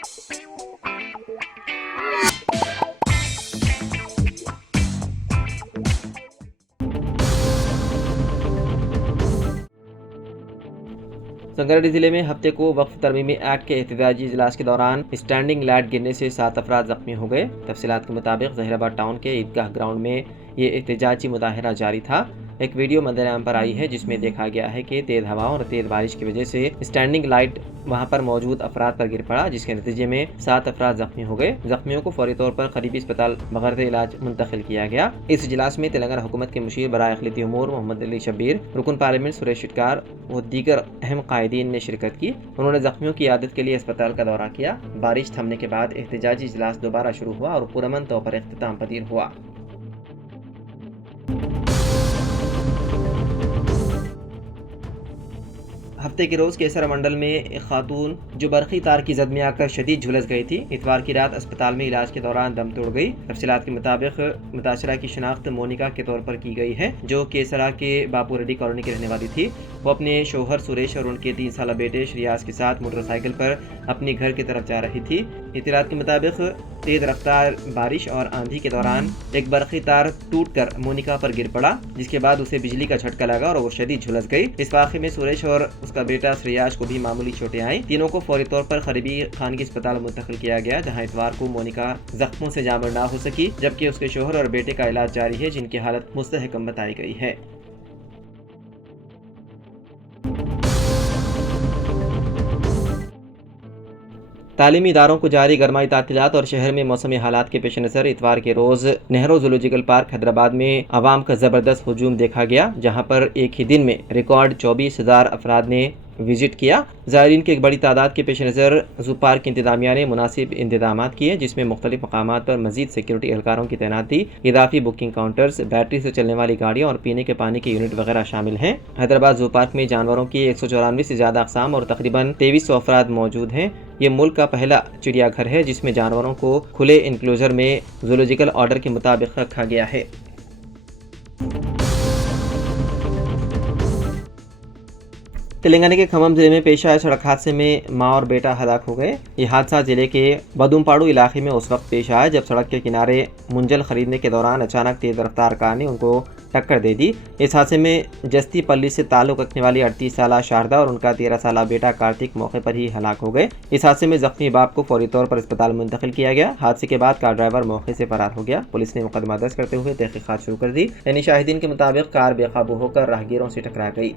संगारेड्डी जिले में हफ्ते को वक्फ तरमीमी एक्ट के एहतजाजी इजलास के दौरान स्टैंडिंग लाइट गिरने से 7 अफराद जख्मी हो गए। तफसीलात के मुताबिक जहीराबाद टाउन के ईदगाह ग्राउंड में ये एहतजाजी मुजाहिरा जारी था। एक वीडियो मंजर-ए-आम पर आई है जिसमें देखा गया है कि तेज हवाओं और तेज बारिश की वजह से स्टैंडिंग लाइट वहां पर मौजूद अफराद पर गिर पड़ा, जिसके नतीजे में 7 अफराद जख्मी हो गए। जख्मियों को फौरी तौर पर करीबी अस्पताल बगैर इलाज मुंतकिल किया गया। इस इजलास में तेलंगाना हुकूमत के मुशीर बराए अखिलती उमूर मोहम्मद अली शब्बीर, रुकन पार्लियामेंट सुरेश शिटकार व दीगर अहम कायदीन ने शिरकत की। उन्होंने जख्मियों की इयादत के लिए अस्पताल का दौरा किया। बारिश थमने के बाद एहतजाजी इजलास दोबारा शुरू हुआ और पुरअमन तौर पर इख्तिताम पजीर हुआ। हफ्ते के रोज़ केसरा मंडल में एक खातून जो बरखी तार की जद में आकर शदीद झुलस गई थी, इतवार की रात अस्पताल में इलाज के दौरान दम तोड़ गई। तफसीलात के मुताबिक मुतासरा की शिनाख्त मोनिका के तौर पर की गई है, जो केसरा के बापू रेड्डी कॉलोनी की रहने वाली थी। वो अपने शोहर सुरेश और उनके 3 साल बेटे श्रियाज के साथ मोटरसाइकिल पर अपने घर की तरफ जा रही थी। इत्तलात के मुताबिक तेज रफ्तार बारिश और आंधी के दौरान एक बरखी तार टूटकर मोनिका पर गिर पड़ा, जिसके बाद उसे बिजली का झटका लगा और वो शदीद झुलस गई। इस वाक़े में सुरेश और उसका बेटा श्रेयास को भी मामूली चोटें आई। तीनों को फौरी तौर पर करीबी खानगी अस्पताल मुंतकिल किया गया, जहां इतवार को मोनिका जख्मों से जामर ना हो सकी, जबकि उसके शोहर और बेटे का इलाज जारी है, जिनकी हालत मुस्तहकम बताई गई है। तालीमी इदारों को जारी गरमाई तातीलात और शहर में मौसमी हालात के पेश नज़र इतवार के रोज़ नेहरू जूलॉजिकल पार्क हैदराबाद में आवाम का ज़बरदस्त हुजूम देखा गया, जहां पर एक ही दिन में रिकॉर्ड 24,000 अफराद ने विजिट किया। ज़ायरीन की एक बड़ी तादाद के पेश नज़र ज़ू पार्क इंतजामिया ने मुनासिब इंतजाम किए, जिसमें मुख्तलिफ मकामात पर मजीद सिक्योरिटी एहलकारों की तैनाती, इजाफी बुकिंग काउंटर्स, बैटरी से चलने वाली गाड़ियाँ और पीने के पानी के यूनिट वगैरह शामिल हैं। हैदराबाद ज़ू पार्क में जानवरों की 194 से ज़्यादा अक़साम और तकरीबन 2300 अफराद मौजूद हैं। ये मुल्क का पहला चिड़ियाघर है जिसमें जानवरों को खुले इंक्लोजर में जूलॉजिकल ऑर्डर के मुताबिक रखा गया है। तेलंगाना के खम्मम जिले में पेश आए सड़क हादसे में माँ और बेटा हलाक हो गए। ये हादसा जिले के बदुमपाड़ू इलाके में उस वक्त पेश आया जब सड़क के किनारे मुंजल खरीदने के दौरान अचानक तेज रफ्तार कार ने उनको टक्कर दे दी। इस हादसे में जस्ती पल्ली से ताल्लुक़ रखने वाली 38 साला शारदा और उनका 13 साला बेटा कार्तिक मौके पर ही हलाक हो गए। इस हादसे में जख्मी बाप को फौरी तौर पर अस्पताल मुंतकिल किया गया। हादसे के बाद कार ड्राइवर मौके से फरार हो गया। पुलिस ने मुकदमा दर्ज करते हुए तहकीकात शुरू कर दी। यानी शाहिदीन के मुताबिक कार बेकाबू होकर राहगीरों से टकरा गई।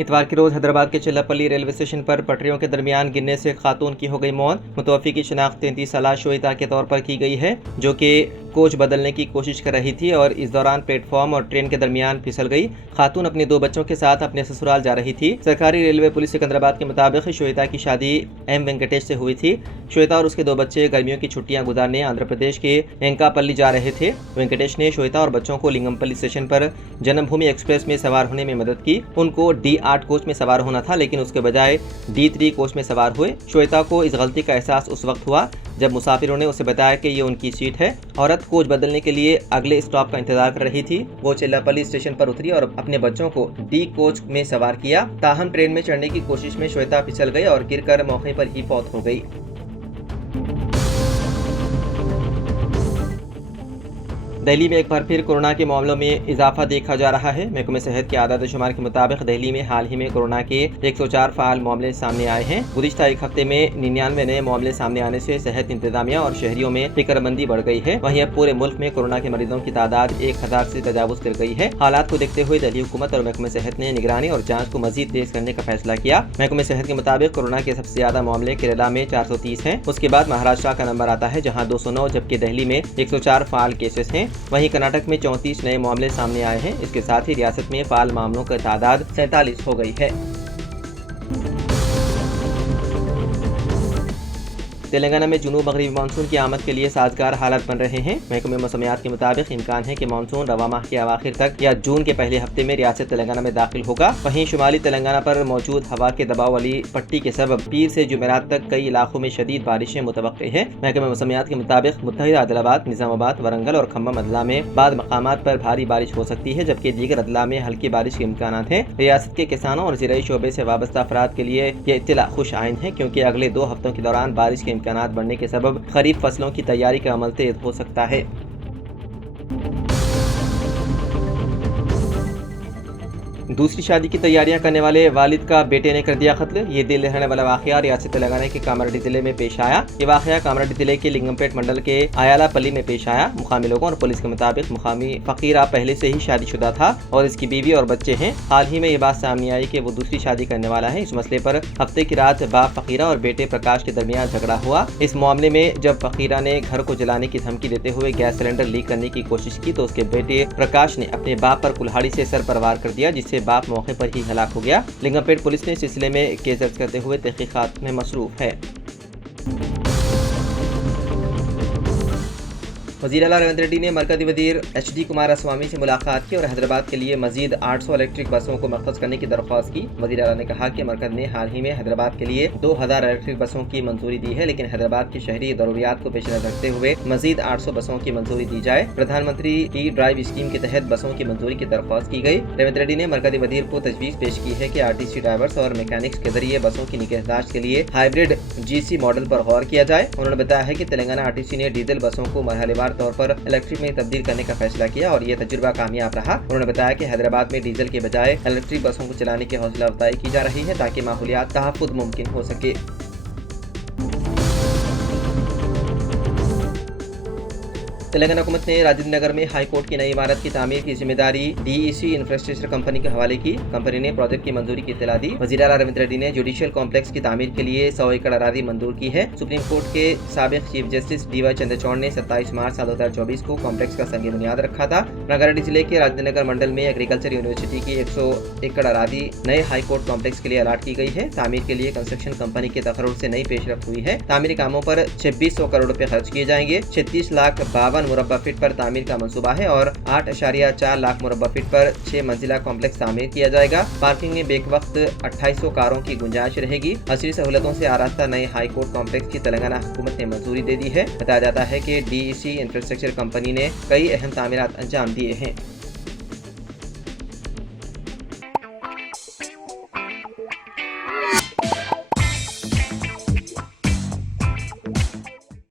इतवार की रोज़ हैदराबाद के चिल्लापल्ली रेलवे स्टेशन पर पटरियों के दरमियान गिरने से खातून की हो गई मौत। मुतवफ़ी की शिनाख्त 33 साला श्वेता के तौर पर की गई है, जो कि कोच बदलने की कोशिश कर रही थी और इस दौरान प्लेटफॉर्म और ट्रेन के दरमियान फिसल गई। खातून अपने 2 बच्चों के साथ अपने ससुराल जा रही थी। सरकारी रेलवे पुलिस सिकंदराबाद के मुताबिक श्वेता की शादी एम वेंकटेश से हुई थी। श्वेता और उसके 2 बच्चे गर्मियों की छुट्टियां गुजारने आंध्र प्रदेश के एंकापल्ली जा रहे थे। वेंकटेश ने श्वेता और बच्चों को लिंगमपल्ली स्टेशन पर जन्मभूमि एक्सप्रेस में सवार होने में मदद की। उनको D8 कोच में सवार होना था, लेकिन उसके बजाय D3 कोच में सवार हुए। श्वेता को इस गलती का एहसास उस वक्त हुआ जब मुसाफिरों ने उसे बताया कि ये उनकी सीट है। औरत कोच बदलने के लिए अगले स्टॉप का इंतजार कर रही थी। वो चिल्लापल्ली स्टेशन पर उतरी और अपने बच्चों को D कोच में सवार किया। ताहम ट्रेन में चढ़ने की कोशिश में श्वेता फिसल गई और गिरकर मौके पर ही फौत हो गई। दिल्ली में एक बार फिर कोरोना के मामलों में इजाफा देखा जा रहा है। महकमा सेहत के आदाद शुमार के मुताबिक दिल्ली में हाल ही में कोरोना के 104 फाल मामले सामने आए हैं। गुज़िश्ता एक हफ्ते में 99 नए मामले सामने आने से सेहत इंतजामिया और शहरियों में फिक्रमंदी बढ़ गई है। वहीं अब पूरे मुल्क में कोरोना के मरीजों की तादाद 1000 से तजावुज कर गई है। हालात को देखते हुए दिल्ली हुकूमत और महकमा सेहत ने निगरानी और जाँच को मजीद तेज करने का फैसला किया। महकमा सेहत के मुताबिक कोरोना के सबसे ज्यादा मामले केरला में 430 हैं। उसके बाद महाराष्ट्र का नंबर आता है जहाँ 209, जबकि दिल्ली में 104 फाल केसेस हैं। वहीं कर्नाटक में 34 नए मामले सामने आए हैं। इसके साथ ही रियासत में फाल मामलों की तादाद 47 हो गई है। तेलंगाना में जुनूब मगरबी मानसून की आमद के लिए साजगार हालात बन रहे हैं। महकमे मौसमियात के मुताबिक इम्कान है कि मानसून रवा माह के अवाखिर तक या जून के पहले हफ्ते में रियासत तेलंगाना में दाखिल होगा। वहीं शुमाली तेलंगाना पर मौजूद हवा के दबाव वाली पट्टी के सबब पीर से जुमेरात तक कई इलाकों में शदीद बारिशें मुतवक्के हैं। महकमे मौसमियात के मुताबिक मुत्तहिदा आदिलाबाद, निजामाबाद, वरंगल और खम्बम अदला में बाद मकामात पर भारी बारिश हो सकती है, जबकि दीगर अदला में हल्की बारिश के इम्कान हैं। रियासत के किसानों और ज़राई शोबे से वाबस्ता अफराद के लिए ये इत्तला खुश आइंद है, क्योंकि अगले 2 हफ्तों के दौरान बारिश के इम्कानात बढ़ने के सबब खरीफ फसलों की तैयारी का अमल तेज हो सकता है। दूसरी शादी की तैयारियां करने वाले वालिद का बेटे ने कर दिया कत्ल। ये दिल दहलाने वाला वाकया रियासत तेलंगाना के कामारेड्डी जिले में पेश आया। ये वाकया कामारेड्डी जिले के लिंगमपेट मंडल के आयालापल्ली में पेश आया। मुकामी लोगों और पुलिस के मुताबिक मुकामी फकीरा पहले से ही शादीशुदा था और इसकी बीवी और बच्चे हैं। हाल ही में ये बात सामने आई कि वो दूसरी शादी करने वाला है। इस मसले पर हफ्ते की रात बाप फकीरा और बेटे प्रकाश के दरमियान झगड़ा हुआ। इस मामले में जब फकीरा ने घर को जलाने की धमकी देते हुए गैस सिलेंडर लीक करने की कोशिश की तो उसके बेटे प्रकाश ने अपने बाप पर कुल्हाड़ी से सर पर वार कर दिया, जिससे बाप मौके पर ही हलाक हो गया। लिंगमपेट पुलिस ने इस सिलसिले में केस दर्ज करते हुए तहकीकात में मसरूफ है। वज़ीर आला रेवंत रेड्डी ने मरकज़ी वज़ीर HD कुमारस्वामी से मुलाकात की और हैदराबाद के लिए मजीद 800 इलेक्ट्रिक बसों को मख्सूस करने की दरख्वास्त की। वज़ीर आला ने कहा कि मरकज़ ने हाल ही में हैदराबाद के लिए 2000 इलेक्ट्रिक बसों की मंजूरी दी है, लेकिन हैदराबाद की शहरी ज़रूरियात को पेश नज़र रखते हुए मजीद 800 बसों की मंजूरी दी जाए। प्रधानमंत्री ई ड्राइव स्कीम के तहत बसों की मंजूरी की दरख्वास्त की गई। रेवंत रेड्डी ने मरकज़ी वज़ीर को तजवीज़ पेश की है कि RTC ड्राइवर्स और मैकेनिक्स के जरिए बसों की निगहदाश्त के लिए हाइब्रिड GC मॉडल पर गौर किया जाए। उन्होंने बताया है कि तेलंगाना RTC ने डीजल बसों को मरहलेवार तौर पर इलेक्ट्रिक में तब्दील करने का फैसला किया और ये तजुर्बा कामयाब रहा। उन्होंने बताया कि हैदराबाद में डीजल के बजाय इलेक्ट्रिक बसों को चलाने की हौसला अफजाई की जा रही है ताकि माहौलियात तहफ़्फ़ुज़ मुमकिन हो सके। तेलंगाना हुकूमत ने राजेंद्र नगर में हाई कोर्ट की नई इमारत की तामीर की जिम्मेदारी DEC इंफ्रास्ट्रक्चर कंपनी के हवाले की। कंपनी ने प्रोजेक्ट की मंजूरी की इत्तला दी। वज़ीर आला रेवंत रेड्डी ने जुडिशियल कॉम्प्लेक्स की तामीर के लिए 100 एकड़ अरादी मंजूर की है। सुप्रीम कोर्ट के साबिक चीफ जस्टिस DY चंद्रचूड़ ने 27 मार्च साल 2024 को कॉम्प्लेक्स का संग बुनियाद रखा था। रंगारेड्डी जिले के राजेंद्र नगर मंडल में एग्रीकल्चर यूनिवर्सिटी की 100 एकड़ अरादी नए हाई कोर्ट कॉम्प्लेक्स के लिए अलाट की गई है। तामीर के लिए कंस्ट्रक्शन कंपनी के तकर्रुर से नई पेशरफ्त हुई है। तामीरी कामों पर 2600 करोड़ रुपए खर्च किए जाएंगे। 36,52,000 मुरब्बा फीट पर तामीर का मंसूबा है और 8.4 लाख मुरब्बा फीट पर 6 मंजिला कॉम्प्लेक्स तामीर किया जाएगा। पार्किंग में बेक वक्त 2800 कारों की गुंजाइश रहेगी। असली सहूलतों से आरास्ता नए हाई कोर्ट कॉम्प्लेक्स की तेलंगाना हुकूमत ने मंजूरी दे दी है। बताया जाता है कि DEC इंफ्रास्ट्रक्चर कंपनी ने कई अहम तामीरात अंजाम दिए हैं।